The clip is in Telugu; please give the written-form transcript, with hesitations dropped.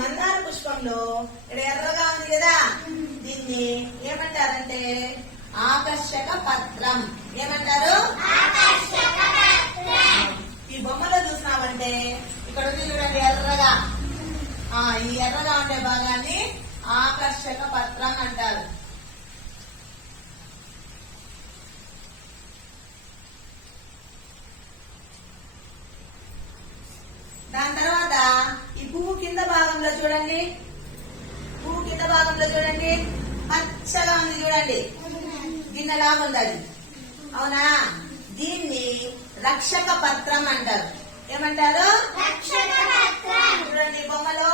మందార పుష్పంలో ఇక్కడ ఎర్రగా ఉంది కదా, దీన్ని ఏమంటారంటే ఆకర్షక పత్రం. ఏమంటారు? ఈ బొమ్మలో చూసినామంటే ఇక్కడ ఉంది చూడండి ఎర్రగా, ఈ ఎర్రగా ఉండే భాగాన్ని ఆకర్షక పత్రం అంటారు. దాని తర్వాత ఈ పువ్వు కింద భాగంలో చూడండి, పువ్వు కింద భాగంలో చూడండి పచ్చగా ఉంది చూడండి, గిన్నెలాగా ఉంది అది, అవునా? దీన్ని రక్షక పత్రం అంటారు. ఏమంటారు? చూడండి బొమ్మలో